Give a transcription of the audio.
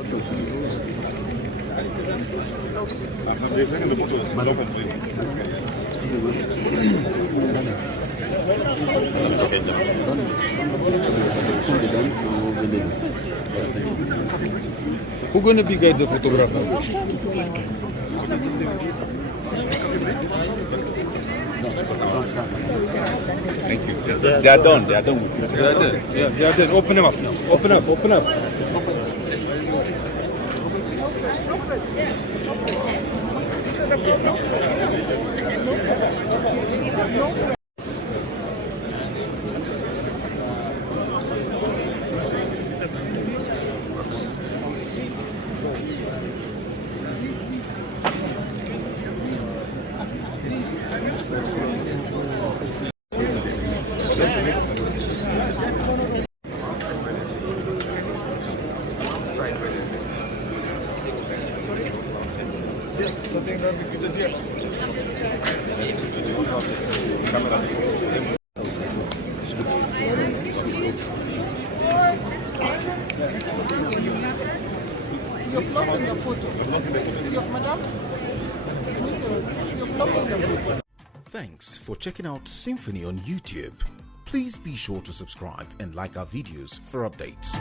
Who's going to be the photographers? Thank you. They are done. They are done. Yeah, they are done. Open them up now. Open up. Open up. You're blocking the photo. Madam? You're blocking the photo. Thanks for checking out SYMFONI on YouTube. Please be sure to subscribe and like our videos for updates.